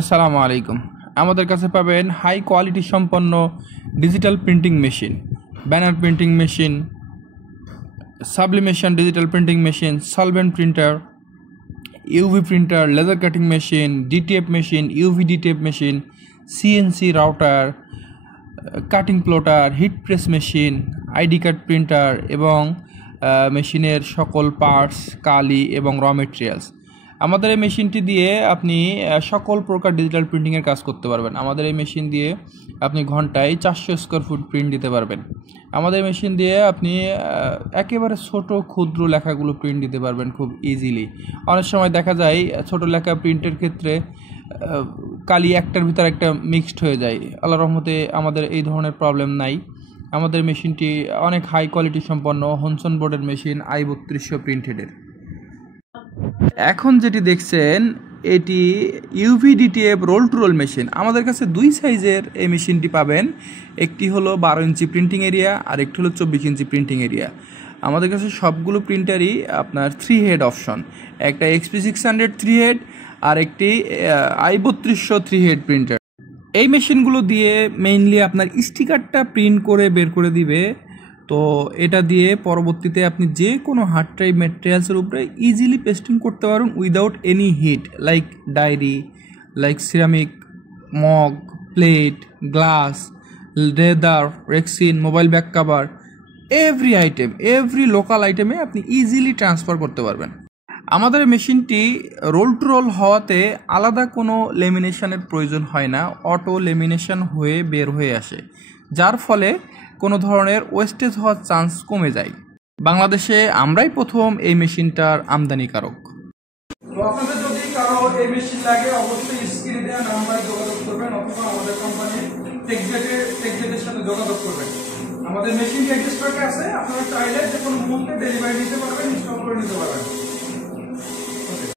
আসসালামু আলাইকুম। আমাদের কাছে পাবেন হাই কোয়ালিটি সম্পন্ন digital printing machine, banner printing machine, sublimation digital printing machine, solvent printer, UV printer, laser cutting machine, DTF machine, UV DTF machine, CNC router, cutting plotter, heat press machine, ID card printer এবং মেশিনের সকল parts, কালি এবং raw materials. আমাদের এই মেশিনটি দিয়ে আপনি সকল প্রকার ডিজিটাল প্রিন্টিংয়ের কাজ করতে পারবেন। আমাদের এই মেশিন দিয়ে আপনি ঘন্টায় 400 স্কোয়ার ফুট প্রিন্ট দিতে পারবেন। আমাদের মেশিন দিয়ে আপনি একেবারে ছোট ক্ষুদ্র লেখাগুলো প্রিন্ট দিতে পারবেন খুব ইজিলি। অনেক সময় দেখা যায় ছোট লেখা প্রিন্টের ক্ষেত্রে কালি একটার ভিতর একটা মিক্সড হয়ে যায়। আল্লাহর রহমতে আমাদের এই ধরনের প্রবলেম নাই। আমাদের মেশিনটি অনেক হাই কোয়ালিটি সম্পন্ন হনসন বোর্ডের মেশিন, i3200 প্রিন্টেডের। এখন যেটি দেখছেন এটি UV DTF roll to roll machine. আমাদের কাছে দুই সাইজের এই মেশিনটি পাবেন, একটি হলো 12 ইঞ্চি প্রিন্টিং এরিয়া আর একটি হলো 24 ইঞ্চি প্রিন্টিং এরিয়া। আমাদের কাছে সবগুলো প্রিন্টারই আপনার 3 হেড অপশন, একটা XP600 3 হেড আর একটি i3200 3 হেড প্রিন্টার। এই মেশিনগুলো দিয়ে মেইনলি আপনার স্টিকারটা প্রিন্ট করে বের করে দিবে। তো এটা দিয়ে পরবর্তীতে আপনি যে কোনো হার্ড ড্রাইভ ম্যাটেরিয়ালসের উপরে ইজিলি পেস্টিং করতে পারবেন without any heat, like diary, like ceramic, mug, plate, glass, leather, rexine, mobile back cover, every local আইটেমে আপনি ইজিলি ট্রান্সফার করতে পারবেন। আমাদের মেশিনটি রোল টু রোল হওয়াতে আলাদা কোনো লেমিনেশনের প্রয়োজন হয় না, অটো লেমিনেশন হয়ে বের হয়ে আসে, যার ফলে কোনো ধরনের ওয়েস্টেজ হওয়ার চান্স কমে যায়। বাংলাদেশে আমরাই প্রথম এই মেশিনটার আমদানিকারক। আপনাদের যদি কারো এই মেশিন লাগে অবশ্যই স্ক্রিনে দেওয়া নাম্বারে যোগাযোগ করবেন অথবা আমাদের কোম্পানির টেকজেটের সাথে যোগাযোগ করবেন। আমাদের মেশিনটি এক্সট্রাকে আছে, আপনারা চাইলে যে কোনো মুহূর্তে ডেলিভারি নিতে পারবেন, ইনস্টল করে নিতে পারবেন।